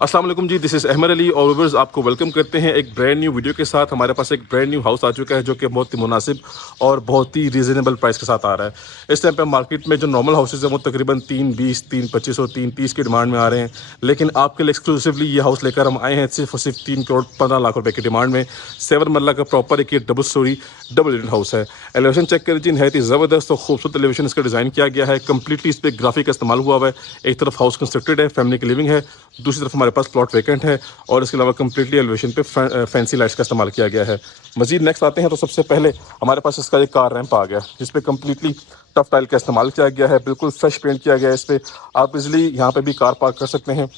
अस्सलाम वालेकुम जी, this is Ahmad Ali और व्यूअर्स आपको वेलकम करते हैं एक ब्रांड न्यू वीडियो के साथ। हमारे पास एक ब्रांड न्यू हाउस आ चुका है जो कि बहुत ही मुनासिब और बहुत ही रीज़नेबल प्राइस के साथ आ रहा है। इस टाइम पे मार्केट में जो नॉर्मल हाउसेज हैं वो तकरीबन 320, 325 और 330 की डिमांड में आ रहे हैं, लेकिन आपके लिए एक्सक्लूसिवली ये हाउस लेकर हम आए हैं सिर्फ और सिर्फ 3 करोड़ 15 लाख रुपए की डिमांड में। 7 मरला का प्रॉपर एक ये double storey double unit house है। एलिवेशन चेक कर लीजिए, नहायत ही ज़बरदस्त और खूबसूरत एलिवेशन इसका डिज़ाइन किया गया है। कंप्लीटली इस पर ग्राफिक का इस्तेमाल हुआ हुआ है। एक तरफ हाउस कंस्ट्रक्टेड है, फैमिली की लिविंग है, दूसरी तरफ हमारे पास प्लॉट वैकेंट है और इसके अलावा कंप्लीटली एलिवेशन पे फैंसी लाइट्स का इस्तेमाल किया गया है। मजीद नेक्स्ट आते हैं तो सबसे पहले हमारे पास इसका एक कार रैंप आ गया जिस पे कंप्लीटली टफ टाइल का इस्तेमाल किया गया है, बिल्कुल फ्रेश पेंट किया गया है। इस पे आप इजीली यहाँ पे भी कार पार्क कर सकते हैं।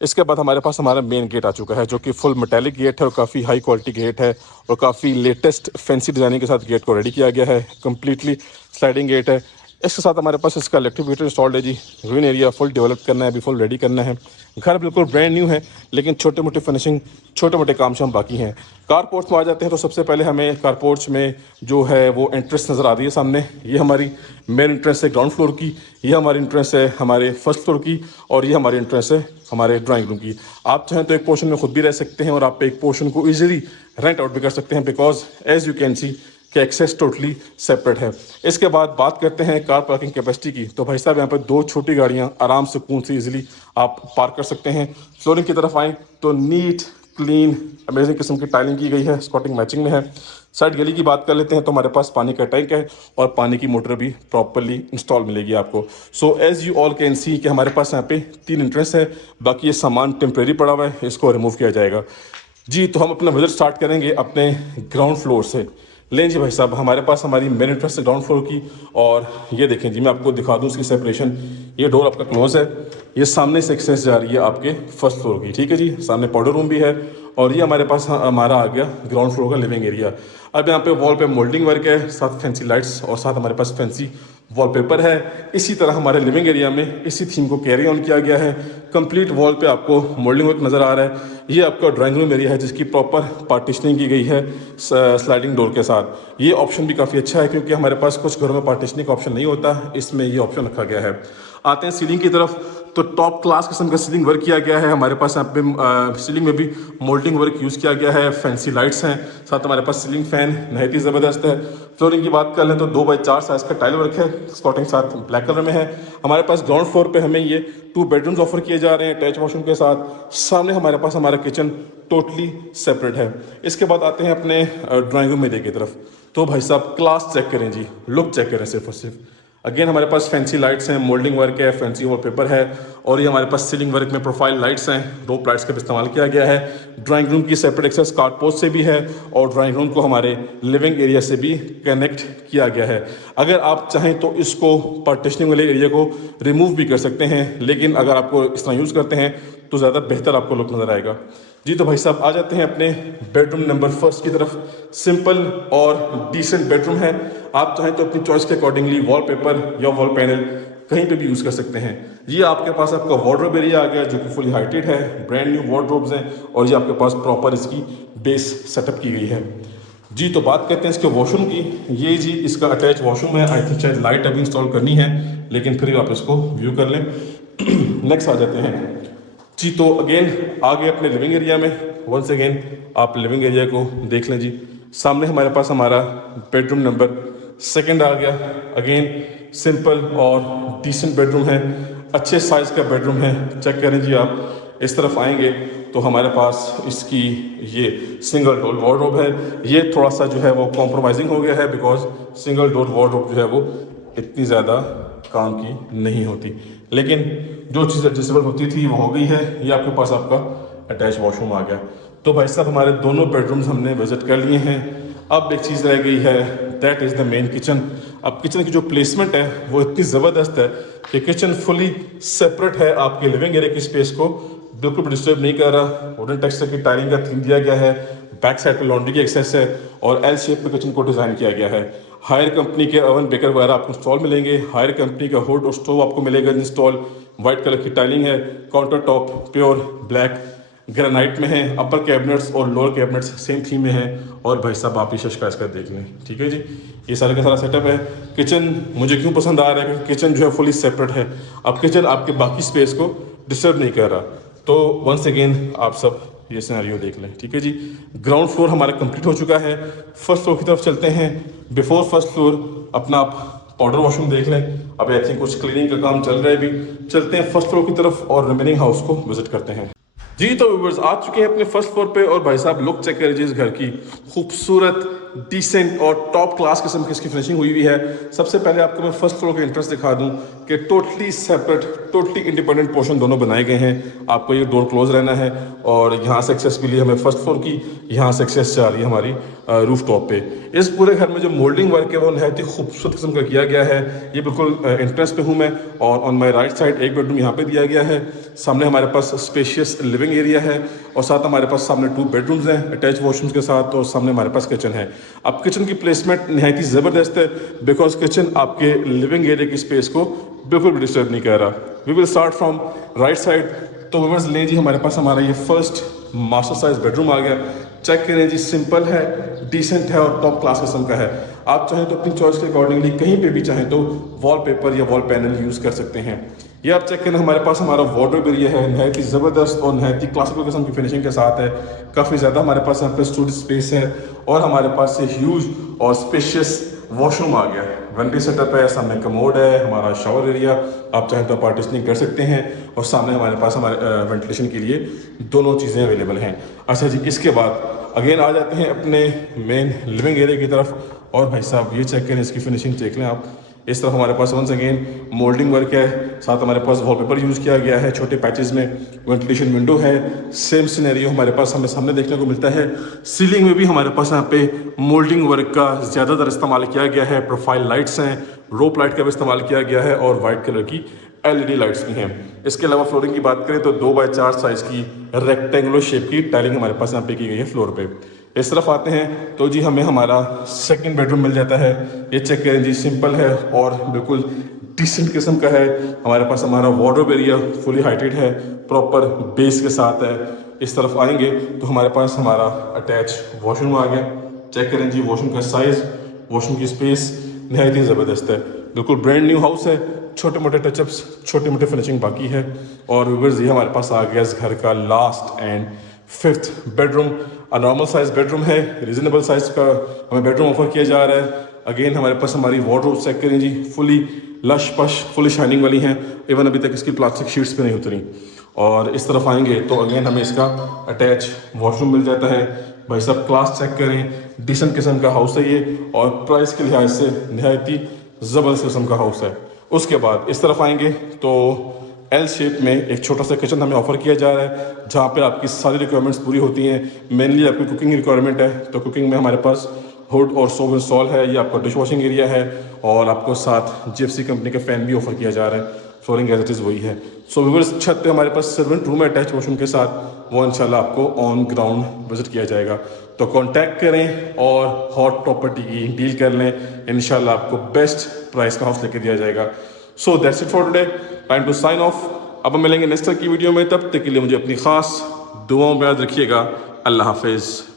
इसके बाद हमारे पास हमारा मेन गेट आ चुका है जो कि फुल मेटालिक गेट है और काफ़ी हाई क्वालिटी गेट है और काफ़ी लेटेस्ट फैंसी डिज़ाइनिंग के साथ गेट को रेडी किया गया है। कंप्लीटली स्लाइडिंग गेट है। इसके साथ हमारे पास इसका इलेक्ट्रिक मीटर इंस्टॉल्ड है जी। ग्रीन एरिया फुल डेवलप करना है, अभी फुल रेडी करना है। घर बिल्कुल ब्रांड न्यू है, लेकिन छोटे मोटे फिनिशिंग, छोटे मोटे काम शाम बाकी हैं। कार पोर्च में आ जाते हैं तो सबसे पहले हमें कार पोर्च में जो है वो एंट्रेंस नज़र आ रही है सामने। ये हमारी मेन एंट्रेंस है ग्राउंड फ्लोर की, ये हमारी एंट्रेंस है हमारे फर्स्ट फ्लोर की और ये हमारी एंट्रेंस है हमारे ड्राइंग रूम की। आप चाहें तो एक पोर्शन में खुद भी रह सकते हैं और आप एक पोर्शन को ईजिली रेंट आउट भी कर सकते हैं, because as you can see कि एक्सेस टोटली सेपरेट है। इसके बाद बात करते हैं कार पार्किंग कैपेसिटी की, तो भाई साहब यहाँ पर 2 छोटी गाड़ियाँ आराम से सुकून से इजीली आप पार्क कर सकते हैं। फ्लोरिंग की तरफ आएँ तो नीट क्लीन अमेजिंग किस्म की टाइलिंग की गई है, स्कॉटिंग मैचिंग में है। साइड गली की बात कर लेते हैं तो हमारे पास पानी का टैंक है और पानी की मोटर भी प्रॉपरली इंस्टॉल मिलेगी आपको। So as you all can see कि हमारे पास यहाँ पे 3 एंट्रेंस है, बाकी ये सामान टेम्प्रेरी पड़ा हुआ है, इसको रिमूव किया जाएगा जी। तो हम अपना विजिट स्टार्ट करेंगे अपने ग्राउंड फ्लोर से। लें जी भाई साहब, हमारे पास हमारी मेन एंट्रेंस है ग्राउंड फ्लोर की और ये देखें जी, मैं आपको दिखा दूं इसकी सेपरेशन। ये डोर आपका क्लोज है, ये सामने से एक्सेस जा रही है आपके फर्स्ट फ्लोर की, ठीक है जी। सामने पाउडर रूम भी है और ये हमारे पास हमारा आ गया ग्राउंड फ्लोर का लिविंग एरिया। अब यहाँ पे वॉल पे मोल्डिंग वर्क है, साथ फैंसी लाइट्स और साथ हमारे पास फैंसी वॉलपेपर है। इसी तरह हमारे लिविंग एरिया में इसी थीम को कैरी ऑन किया गया है। कंप्लीट वॉल पे आपको मोल्डिंग वर्क नज़र आ रहा है। ये आपका ड्राइंग रूम एरिया है जिसकी प्रॉपर पार्टीशनिंग की गई है स्लाइडिंग डोर के साथ। ये ऑप्शन भी काफ़ी अच्छा है क्योंकि हमारे पास कुछ घरों में पार्टीशनिंग का ऑप्शन नहीं होता, इसमें ये ऑप्शन रखा गया है। आते हैं सीलिंग की तरफ, तो टॉप क्लास किस्म का सीलिंग वर्क किया गया है। हमारे पास यहाँ पे सीलिंग में भी मोल्डिंग वर्क यूज़ किया गया है, फैंसी लाइट्स हैं, साथ हमारे पास सीलिंग फैन नहायत ही ज़बरदस्त है। फ्लोरिंग की बात कर लें तो 2x4 साइज़ का टाइल वर्क है, स्कॉटिंग साथ ब्लैक कलर में है। हमारे पास ग्राउंड फ्लोर पे हमें ये 2 बेडरूम्स ऑफर किए जा रहे हैं अटैच वॉशरूम के साथ। सामने हमारे पास हमारा किचन टोटली सेपरेट है। इसके बाद आते हैं अपने ड्राइंग रूम एरिया की तरफ, तो भाई साहब क्लास चेक करें जी, लुक चेक करें सिर्फ और सिर्फ। अगेन हमारे पास फैंसी लाइट्स हैं, मोल्डिंग वर्क है, फैंसी वॉलपेपर है और ये हमारे पास सीलिंग वर्क में प्रोफाइल लाइट्स हैं, रोप लाइट्स का भी इस्तेमाल किया गया है। ड्राइंग रूम की सेपरेट एक्सेस कार्डपोस्ट से भी है और ड्राइंग रूम को हमारे लिविंग एरिया से भी कनेक्ट किया गया है। अगर आप चाहें तो इसको पार्टीशनिंग वाले एरिया को रिमूव भी कर सकते हैं, लेकिन अगर आपको इस तरह यूज़ करते हैं तो ज़्यादा बेहतर आपको लुक नज़र आएगा जी। तो भाई साहब आ जाते हैं अपने बेडरूम नंबर फर्स्ट की तरफ। सिंपल और डिसेंट बेडरूम है। आप चाहें तो अपनी चॉइस के अकॉर्डिंगली वॉलपेपर या वॉल पैनल कहीं पे भी यूज़ कर सकते हैं। ये आपके पास आपका वार्डरोब एरिया आ गया जो कि फुली हाइटेड है, ब्रांड न्यू वार्डरोब्स हैं और ये आपके पास प्रॉपर इसकी बेस सेटअप की गई है जी। तो बात करते हैं इसके वॉशरूम की। ये जी इसका अटैच वॉशरूम है। आई थिंक शायद लाइट अभी इंस्टॉल करनी है, लेकिन फिर आप इसको व्यू कर लें। नेक्स्ट आ जाते हैं जी, तो अगेन आगे अपने लिविंग एरिया में वंस अगेन आप लिविंग एरिया को देख लें जी। सामने हमारे पास हमारा बेडरूम नंबर सेकंड आ गया। अगेन सिंपल और डिसेंट बेडरूम है, अच्छे साइज़ का बेडरूम है। चेक करें जी, आप इस तरफ आएंगे तो हमारे पास इसकी ये सिंगल डोर वार्डरोब है। ये थोड़ा सा जो है वो कॉम्प्रोमाइजिंग हो गया है, बिकॉज सिंगल डोर वार्डरोब जो है वो इतनी ज़्यादा काम की नहीं होती, लेकिन जो चीज़ एडजस्टेबल होती थी वो हो गई है। ये आपके पास आपका अटैच वॉशरूम आ गया। तो भाई साहब हमारे दोनों बेडरूम्स हमने विजिट कर लिए हैं। अब एक चीज़ रह गई है, that is the main kitchen. अब किचन की जो प्लेसमेंट है वो इतनी ज़बरदस्त है कि किचन फुली सेपरेट है, आपके लिविंग एरिया की स्पेस को बिल्कुल भी डिस्टर्ब नहीं कर रहा। वुडन टेक्सचर की टाइलिंग का थीम दिया गया है, बैक साइड पर लॉन्ड्री की एक्सेस है और एल शेप में किचन को डिज़ाइन किया गया है। हायर कंपनी के ओवन बेकर वगैरह आपको इंस्टॉल मिलेंगे। हायर कंपनी का हुड और स्टोव आपको मिलेगा इंस्टॉल। वाइट कलर की टाइलिंग है, counter top pure black granite में है। अपर कैबिनेट्स और लोअर कैबिनेट्स सेम थीम में है। और भाई साहब आप इसे का देख लें, ठीक है जी। ये सारा का सारा सेटअप है। किचन मुझे क्यों पसंद आ रहा है, क्योंकि किचन जो है फुली सेपरेट है। अब किचन आपके बाकी स्पेस को डिस्टर्ब नहीं कर रहा। तो वंस अगेन आप सब ये सिनेरियो देख लें, ठीक है जी। ग्राउंड फ्लोर हमारा कंप्लीट हो चुका है, फर्स्ट फ्लोर की तरफ चलते हैं। बिफोर फर्स्ट फ्लोर अपना आप पाउडर वॉशरूम देख लें, अभी आई थिंक कुछ क्लीनिंग का काम चल रहा है अभी। चलते हैं फर्स्ट फ्लोर की तरफ और रिमेनिंग हाउस को विजिट करते हैं जी। तो व्यूअर्स आ चुके हैं अपने फर्स्ट फ्लोर पे और भाई साहब लुक चेक कर लीजिए इस घर की, खूबसूरत, डिसेंट और टॉप क्लास किस्म की इसकी फिनिशिंग हुई है। सबसे पहले आपको मैं फर्स्ट फ्लोर का एंट्रेंस दिखा दूं कि totally separate, totally independent portion दोनों बनाए गए हैं। आपको ये डोर क्लोज रहना है और यहाँ से एक्सेस मिली हमें फर्स्ट फ्लोर की, यहाँ से एक्सेस जा रही है हमारी रूफ टॉप पे। इस पूरे घर में जो मोल्डिंग वर्क है वो नहायत ही खूबसूरत किस्म का किया गया है। ये बिल्कुल एंट्रेंस पे हूँ मैं और ऑन माई राइट साइड एक बेडरूम यहाँ पे दिया गया है। सामने हमारे पास स्पेशियस लिविंग एरिया है और साथ हमारे पास सामने 2 बेडरूम्स हैं अटैच वॉशरूम्स के साथ, और सामने हमारे पास किचन है। अब किचन की प्लेसमेंट नहायत ही ज़बरदस्त है बिकॉज किचन आपके लिविंग एरिया की स्पेस को बिल्कुल भी डिस्टर्ब नहीं कर रहा। We will start from right side. तो व्यूअर्स लें जी, हमारे पास हमारा ये फर्स्ट मास्टर साइज बेडरूम आ गया। चेक करें जी, सिंपल है, डिसेंट है और टॉप क्लास किस्म का है। आप चाहें तो अपनी चॉइस के अकॉर्डिंगली कहीं पे भी चाहें तो वॉलपेपर या वॉल पैनल यूज़ कर सकते हैं। ये आप चेक करें, हमारे पास हमारा वार्डरोब एरिया है, नहायत ही ज़बरदस्त और नहायत ही क्लासिकल किस्म की फिनिशिंग के साथ है। काफ़ी ज़्यादा हमारे पास यहाँ पे स्टोरेज स्पेस है और हमारे पास एक ह्यूज और स्पेशियस वॉशरूम आ गया है। वेंटी सेटअप है, सामने कमोड है, हमारा शावर एरिया, आप चाहें तो पार्टीशनिंग कर सकते हैं और सामने हमारे पास हमारे वेंटिलेशन के लिए दोनों चीज़ें अवेलेबल हैं। अच्छा जी, इसके बाद अगेन आ जाते हैं अपने मेन लिविंग एरिया की तरफ और भाई साहब ये चेक करें, इसकी फिनिशिंग देख लें आप। इस तरफ हमारे पास वंस अगेन मोल्डिंग वर्क है, साथ हमारे पास वॉलपेपर यूज़ किया गया है छोटे पैचेस में, वेंटिलेशन विंडो है। सेम सिनेरियो हमारे पास हमें सामने देखने को मिलता है। सीलिंग में भी हमारे पास यहाँ पे मोल्डिंग वर्क का ज़्यादातर इस्तेमाल किया गया है। प्रोफाइल लाइट्स हैं, रोप लाइट का भी इस्तेमाल किया गया है और वाइट कलर की LED लाइट्स भी हैं। इसके अलावा फ्लोरिंग की बात करें तो 2x4 साइज़ की रेक्टेंगुलर शेप की टाइलिंग हमारे पास यहाँ पे की गई है फ्लोर पे। इस तरफ आते हैं तो जी हमें हमारा सेकंड बेडरूम मिल जाता है। ये चेक करें जी, सिंपल है और बिल्कुल डिसेंट किस्म का है। हमारे पास हमारा वार्डरोब एरिया फुली हाइटेड है, प्रॉपर बेस के साथ है। इस तरफ आएंगे तो हमारे पास हमारा अटैच वॉशरूम आ गया। चेक करें जी, वॉशरूम का साइज़, वॉशरूम की स्पेस नहायत ही ज़बरदस्त है। बिल्कुल ब्रांड न्यू हाउस है, छोटे मोटे टचअप्स, छोटे मोटे फिनिशिंग बाकी है। और व्यूअर्स ये हमारे पास आ गया इस घर का last and 5th bedroom. Normal size bedroom है, रीजनेबल साइज का हमें बेडरूम ऑफर किया जा रहा है। अगेन हमारे पास हमारी वार्डरोब चेक करें जी, फुली लश पश, फुली शाइनिंग वाली हैं। इवन अभी तक इसकी प्लास्टिक शीट्स पे नहीं उतरी। और इस तरफ आएंगे तो अगेन हमें इसका अटैच वॉशरूम मिल जाता है। भाई साहब क्लास चेक करें, डिसेंट किस्म का हाउस है ये और प्राइस के लिहाज से नहायत ही ज़बरदस्त किस्म का हाउस है। उसके बाद इस तरफ आएंगे तो L शेप में एक छोटा सा किचन हमें ऑफर किया जा रहा है, जहाँ पे आपकी सारी रिक्वायरमेंट्स पूरी होती हैं। मेनली आपकी कुकिंग रिक्वायरमेंट है तो कुकिंग में हमारे पास हुड और स्टोव इंस्टॉल है। ये आपका डिश वॉशिंग एरिया है और आपको साथ GFC कंपनी का फ़ैन भी ऑफर किया जा रहा है। फ्लोरिंग एज इट इज़ वही है। सो व्यूअर्स छत पे हमारे पास सर्वेंट रूम है अटैच वॉशरूम के साथ, वो इंशाल्लाह आपको ऑन ग्राउंड विजिट किया जाएगा। तो कांटेक्ट करें और हॉट प्रॉपर्टी की डील कर लें, इंशाल्लाह आपको बेस्ट प्राइस का हाउस लेके दिया जाएगा। So that's it for today, time to sign off. अब हम मिलेंगे नेक्स्ट की वीडियो में, तब तक के लिए मुझे अपनी खास दुआओं में याद रखिएगा। अल्लाह हाफिज़।